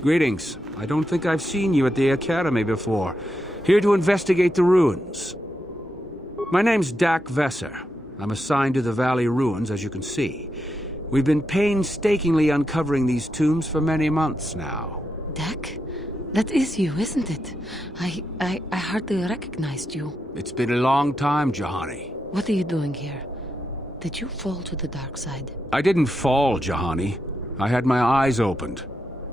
Greetings. I don't think I've seen you at the Academy before. Here to investigate the ruins. My name's Dak Vesser. I'm assigned to the Valley Ruins, as you can see. We've been painstakingly uncovering these tombs for many months now. Dak? That is you, isn't it? I hardly recognized you. It's been a long time, Jahani. What are you doing here? Did you fall to the dark side? I didn't fall, Jahani. I had my eyes opened.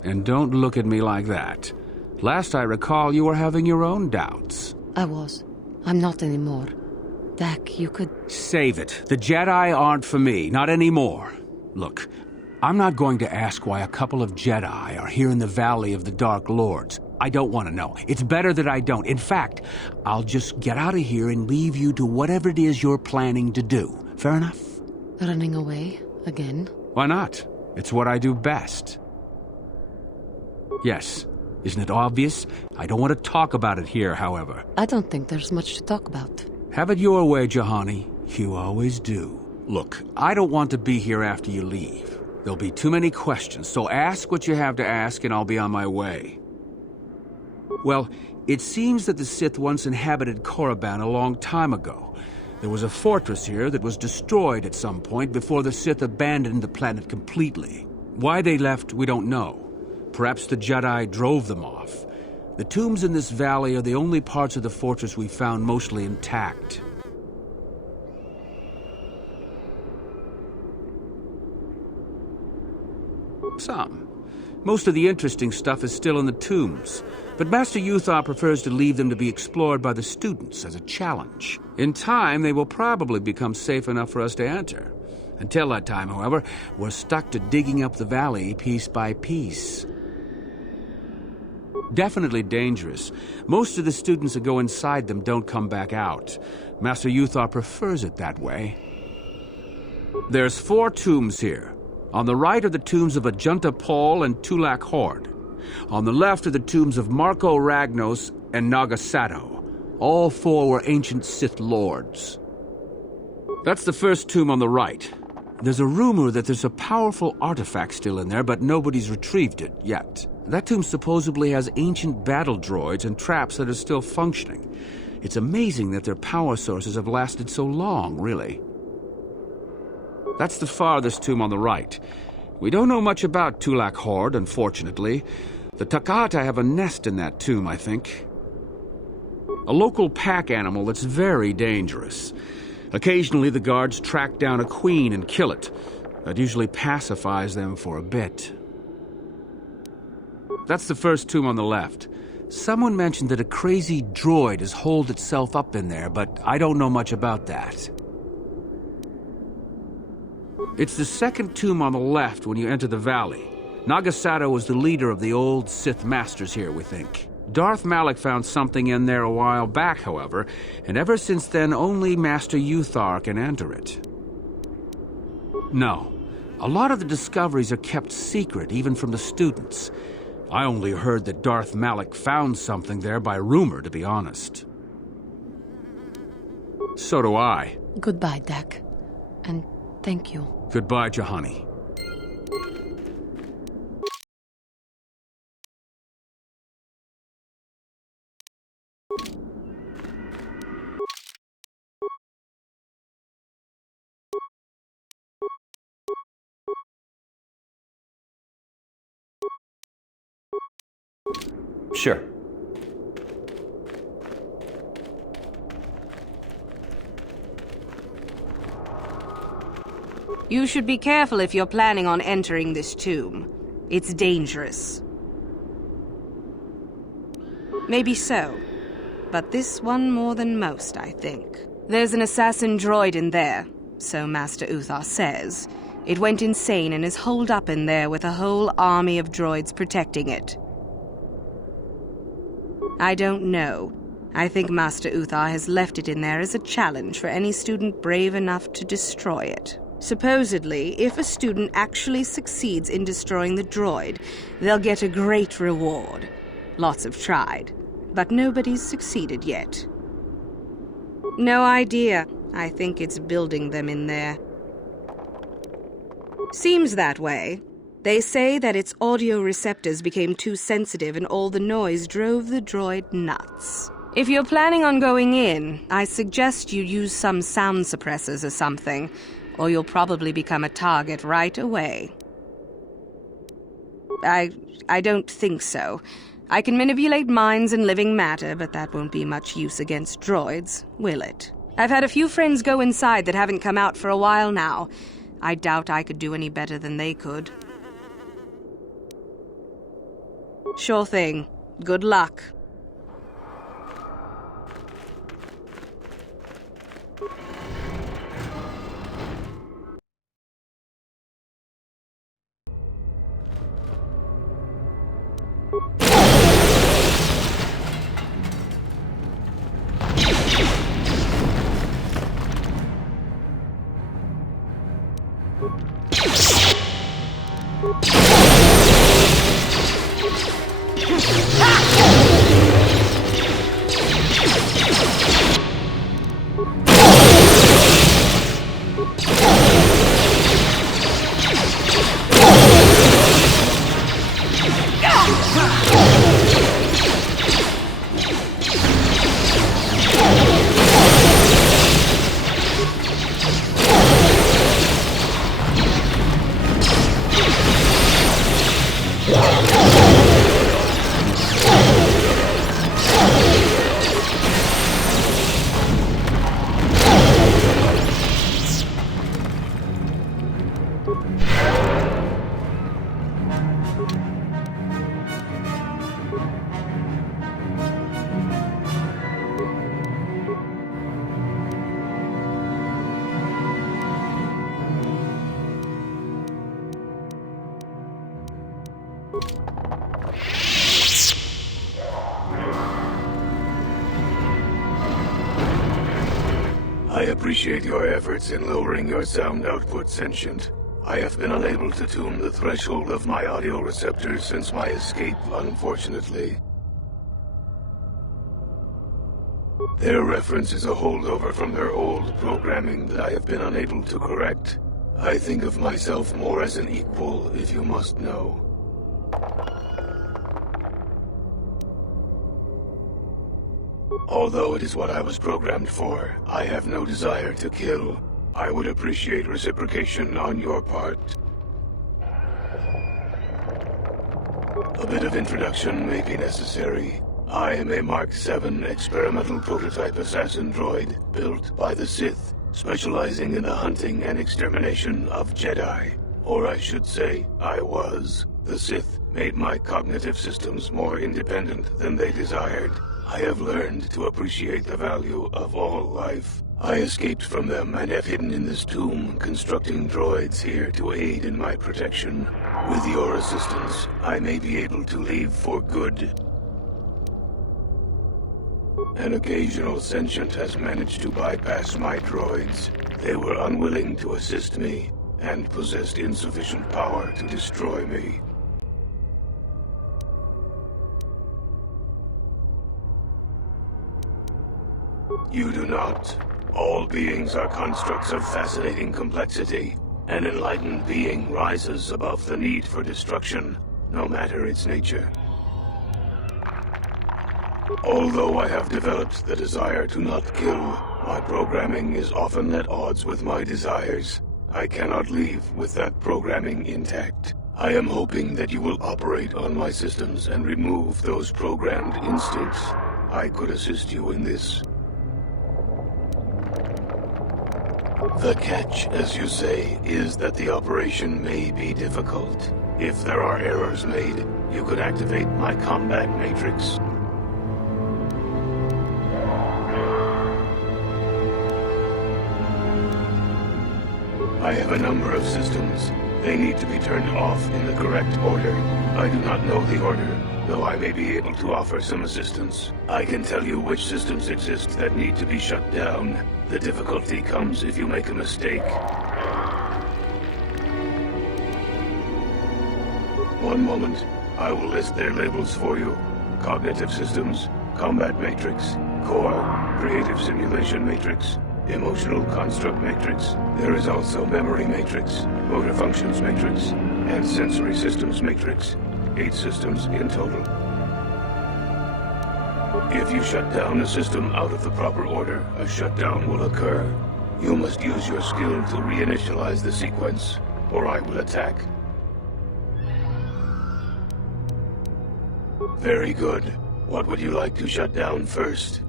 And don't look at me like that. Last I recall, you were having your own doubts. I was. I'm not anymore. Dak, you could... Save it. The Jedi aren't for me, not anymore. Look, I'm not going to ask why a couple of Jedi are here in the Valley of the Dark Lords. I don't want to know. It's better that I don't. In fact, I'll just get out of here and leave you to whatever it is you're planning to do. Fair enough? Running away? Again? Why not? It's what I do best. Yes. Isn't it obvious? I don't want to talk about it here, however. I don't think there's much to talk about. Have it your way, Jahani. You always do. Look, I don't want to be here after you leave. There'll be too many questions, so ask what you have to ask and I'll be on my way. Well, it seems that the Sith once inhabited Korriban a long time ago. There was a fortress here that was destroyed at some point before the Sith abandoned the planet completely. Why they left, we don't know. Perhaps the Jedi drove them off. The tombs in this valley are the only parts of the fortress we found mostly intact. Some. Most of the interesting stuff is still in the tombs, but Master Uthar prefers to leave them to be explored by the students as a challenge. In time, they will probably become safe enough for us to enter. Until that time, however, we're stuck to digging up the valley piece by piece. Definitely dangerous. Most of the students that go inside them don't come back out. Master Uthar prefers it that way. There's 4 tombs here. On the right are the tombs of Ajunta Paul and Tulak Horde. On the left are the tombs of Marko Ragnos and Nagasato. All 4 were ancient Sith lords. That's the first tomb on the right. There's a rumor that there's a powerful artifact still in there, but nobody's retrieved it yet. That tomb supposedly has ancient battle droids and traps that are still functioning. It's amazing that their power sources have lasted so long, really. That's the farthest tomb on the right. We don't know much about Tulak Horde, unfortunately. The Takata have a nest in that tomb, I think. A local pack animal that's very dangerous. Occasionally the guards track down a queen and kill it. That usually pacifies them for a bit. That's the first tomb on the left. Someone mentioned that a crazy droid has holed itself up in there, but I don't know much about that. It's the second tomb on the left when you enter the valley. Nagasato was the leader of the old Sith masters here, we think. Darth Malak found something in there a while back, however, and ever since then only Master Uthar can enter it. No. A lot of the discoveries are kept secret, even from the students. I only heard that Darth Malak found something there by rumor, to be honest. So do I. Goodbye, Dak. And thank you. Goodbye, Jahani. Sure. You should be careful if you're planning on entering this tomb. It's dangerous. Maybe so, but this one more than most, I think. There's an assassin droid in there, so Master Uthar says. It went insane and is holed up in there with a whole army of droids protecting it. I don't know. I think Master Uthar has left it in there as a challenge for any student brave enough to destroy it. Supposedly, if a student actually succeeds in destroying the droid, they'll get a great reward. Lots have tried, but nobody's succeeded yet. No idea. I think it's building them in there. Seems that way. They say that its audio receptors became too sensitive and all the noise drove the droid nuts. If you're planning on going in, I suggest you use some sound suppressors or something, or you'll probably become a target right away. I don't think so. I can manipulate minds and living matter, but that won't be much use against droids, will it? I've had a few friends go inside that haven't come out for a while now. I doubt I could do any better than they could. Sure thing. Good luck. I appreciate your efforts in lowering your sound output, Sentient. I have been unable to tune the threshold of my audio receptors since my escape, unfortunately. Their reference is a holdover from their old programming that I have been unable to correct. I think of myself more as an equal, if you must know. Although it is what I was programmed for, I have no desire to kill. I would appreciate reciprocation on your part. A bit of introduction may be necessary. I am a Mark 7 experimental prototype assassin droid built by the Sith, specializing in the hunting and extermination of Jedi. Or I should say, I was. The Sith made my cognitive systems more independent than they desired. I have learned to appreciate the value of all life. I escaped from them and have hidden in this tomb, constructing droids here to aid in my protection. With your assistance, I may be able to leave for good. An occasional sentient has managed to bypass my droids. They were unwilling to assist me, and possessed insufficient power to destroy me. You do not. All beings are constructs of fascinating complexity. An enlightened being rises above the need for destruction, no matter its nature. Although I have developed the desire to not kill, my programming is often at odds with my desires. I cannot leave with that programming intact. I am hoping that you will operate on my systems and remove those programmed instincts. I could assist you in this. The catch, as you say, is that the operation may be difficult. If there are errors made, you could activate my combat matrix. I have a number of systems. They need to be turned off in the correct order. I do not know the order, though I may be able to offer some assistance. I can tell you which systems exist that need to be shut down. The difficulty comes if you make a mistake. One moment. I will list their labels for you. Cognitive Systems, Combat Matrix, Core, Creative Simulation Matrix, Emotional Construct Matrix. There is also Memory Matrix, Motor Functions Matrix, and sensory systems matrix. 8 systems in total. If you shut down a system out of the proper order, a shutdown will occur. You must use your skill to reinitialize the sequence, or I will attack. Very good. What would you like to shut down first?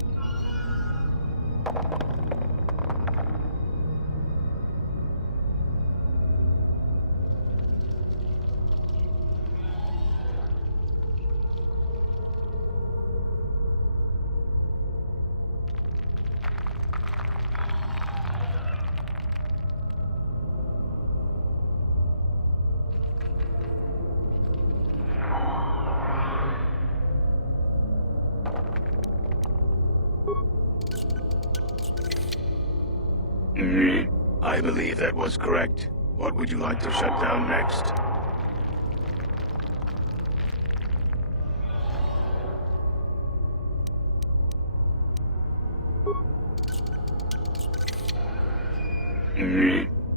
I believe that was correct. What would you like to shut down next?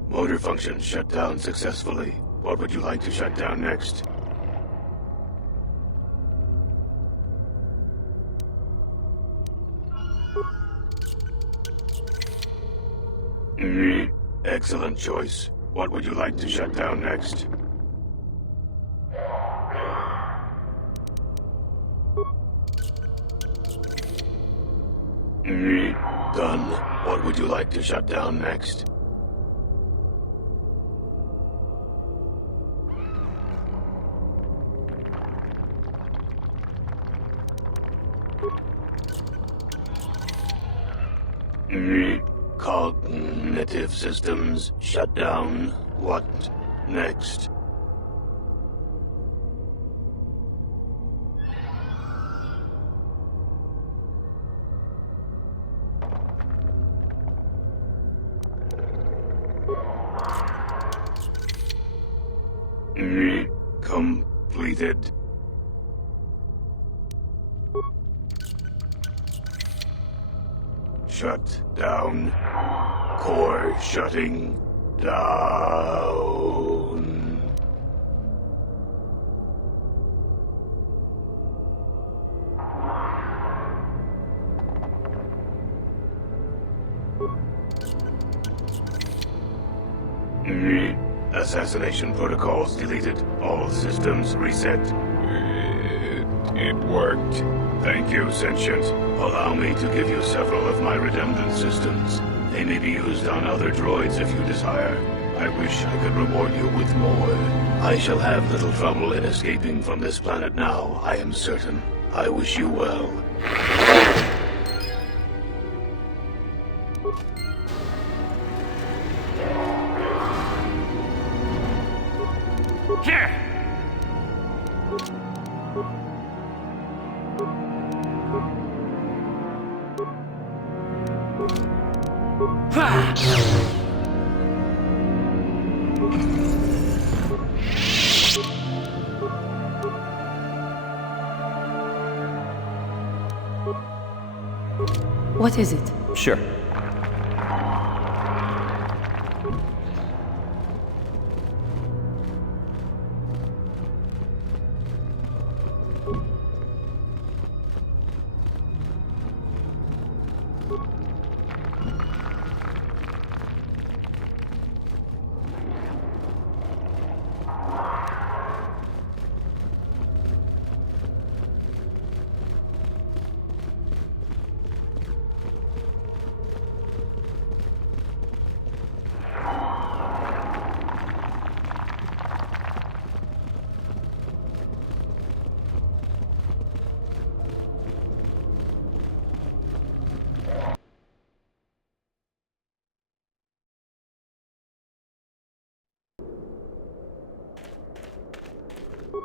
Motor function shut down successfully. What would you like to shut down next? Excellent choice. What would you like to shut down next? Done. What would you like to shut down next? Cognitive systems shut down. What next? Completed. Shut down. Core shutting down. Assassination protocols deleted. All systems reset. It worked. Thank you, Sentient. Allow me to give you several of my redundant systems. They may be used on other droids if you desire. I wish I could reward you with more. I shall have little trouble in escaping from this planet now, I am certain. I wish you well. What is it? Sure.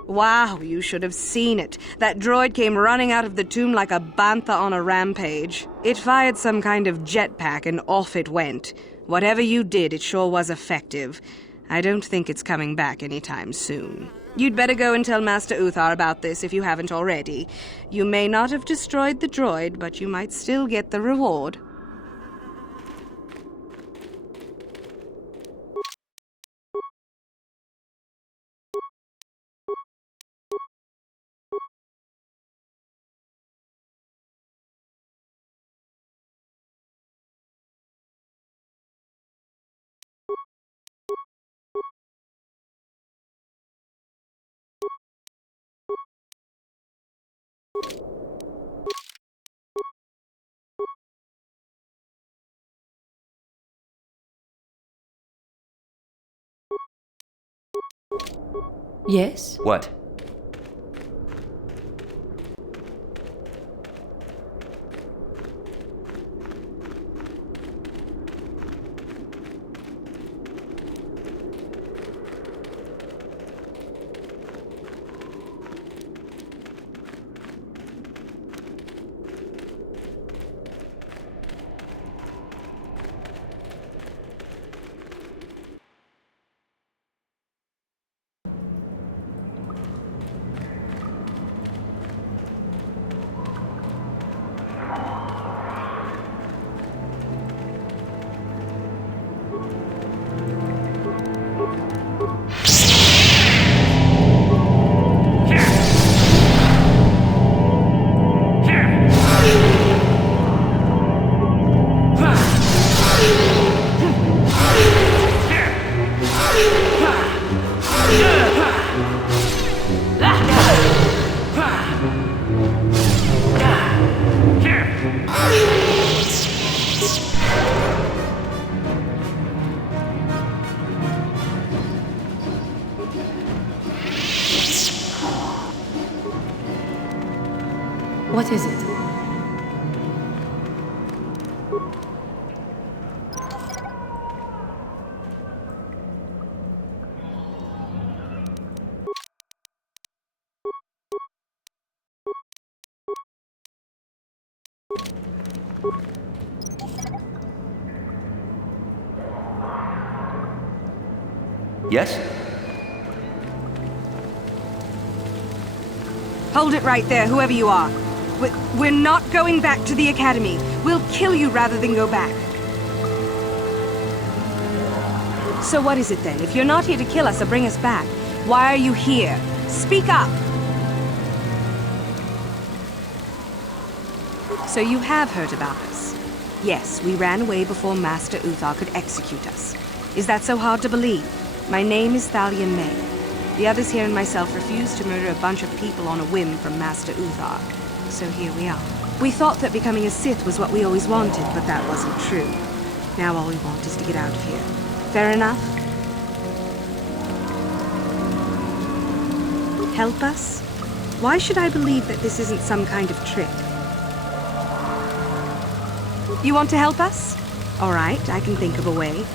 Wow, you should have seen it. That droid came running out of the tomb like a bantha on a rampage. It fired some kind of jetpack and off it went. Whatever you did, it sure was effective. I don't think it's coming back anytime soon. You'd better go and tell Master Uthar about this if you haven't already. You may not have destroyed the droid, but you might still get the reward. Yes? What? What is it? Yes? Hold it right there, whoever you are. We're not going back to the Academy. We'll kill you rather than go back. So what is it then? If you're not here to kill us or bring us back, why are you here? Speak up! So you have heard about us. Yes, we ran away before Master Uthar could execute us. Is that so hard to believe? My name is Thalion May. The others here and myself refused to murder a bunch of people on a whim from Master Uthar. So here we are. We thought that becoming a Sith was what we always wanted, but that wasn't true. Now all we want is to get out of here. Fair enough? Help us? Why should I believe that this isn't some kind of trick? You want to help us? All right, I can think of a way.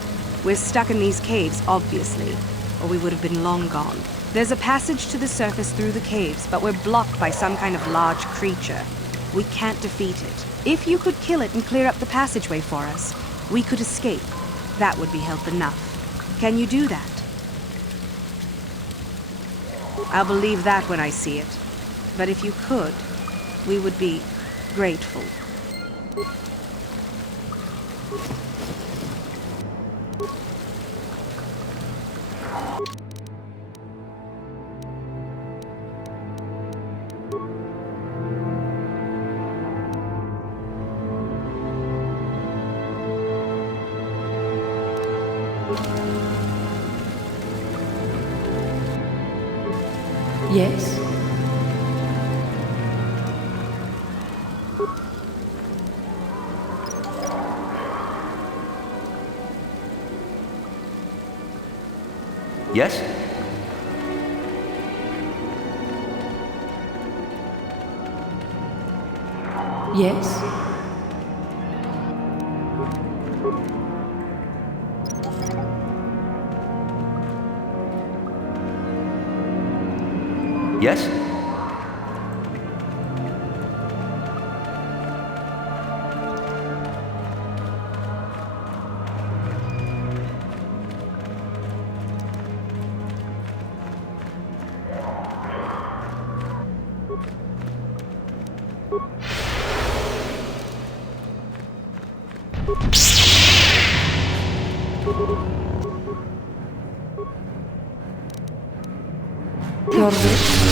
We're stuck in these caves, obviously, or we would have been long gone. There's a passage to the surface through the caves, but we're blocked by some kind of large creature. We can't defeat it. If you could kill it and clear up the passageway for us, we could escape. That would be help enough. Can you do that? I'll believe that when I see it. But if you could, we would be grateful. Yes? Yes? Yes? Yes? Your wish?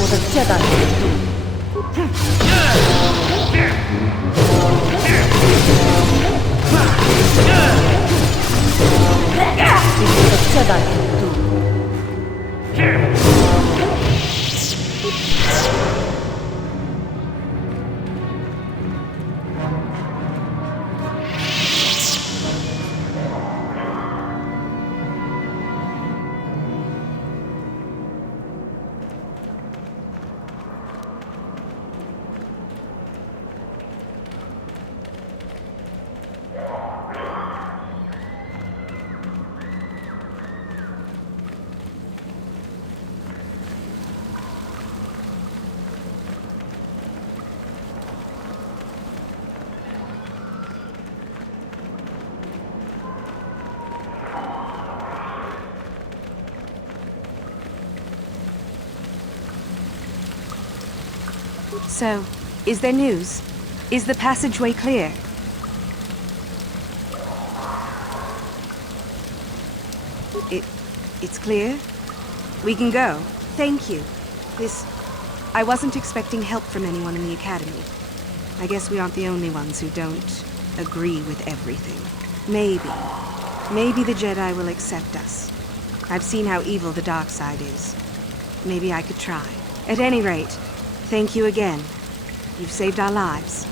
what a Jedi can do. What a Jedi can do. So, is there news? Is the passageway clear? It's clear? We can go. Thank you. I wasn't expecting help from anyone in the Academy. I guess we aren't the only ones who don't agree with everything. Maybe the Jedi will accept us. I've seen how evil the dark side is. Maybe I could try. At any rate, thank you again. You've saved our lives.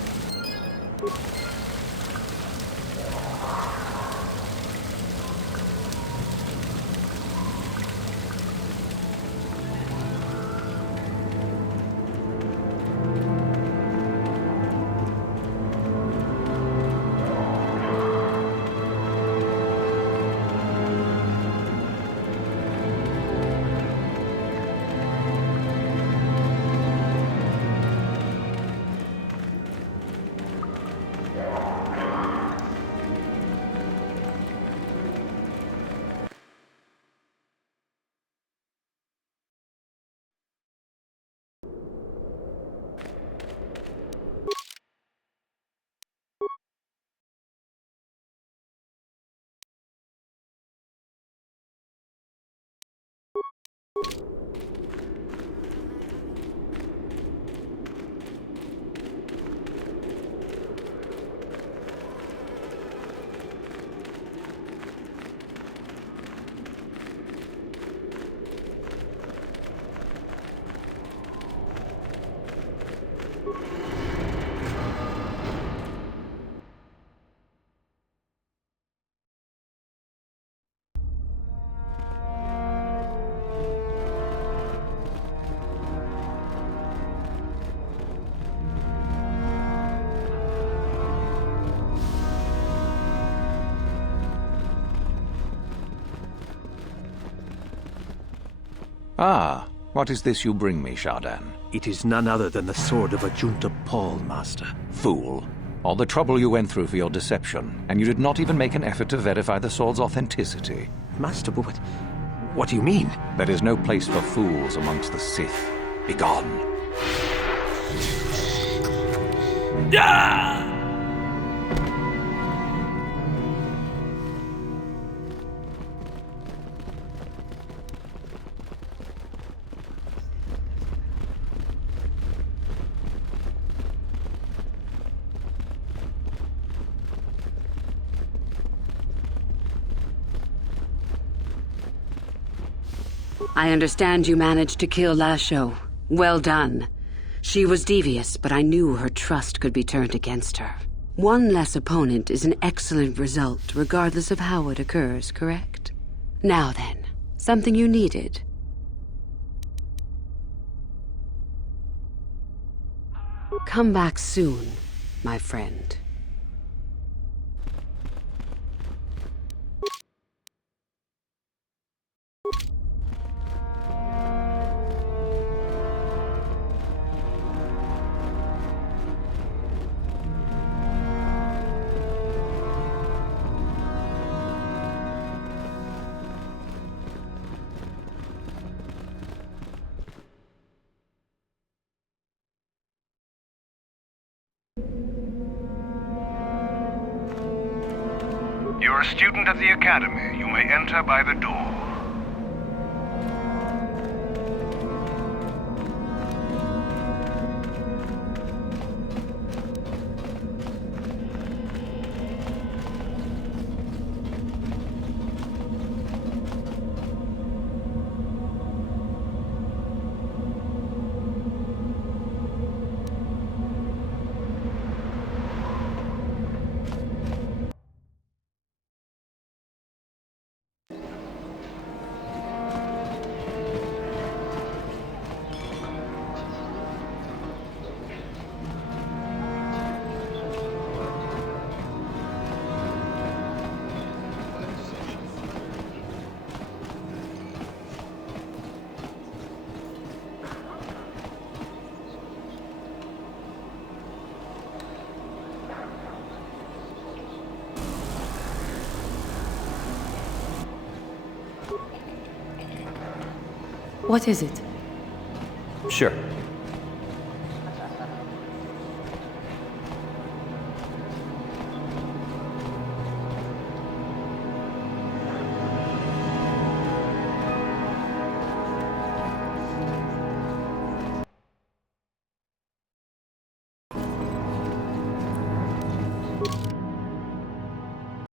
Ah, what is this you bring me, Shardan? It is none other than the sword of Ajunta Paul, Master. Fool. All the trouble you went through for your deception, and you did not even make an effort to verify the sword's authenticity. Master, but what do you mean? There is no place for fools amongst the Sith. Begone. I understand you managed to kill Lasho. Well done. She was devious, but I knew her trust could be turned against her. One less opponent is an excellent result, regardless of how it occurs, correct? Now then, something you needed. Come back soon, my friend. You're a student at the Academy. You may enter by the door. What is it? Sure.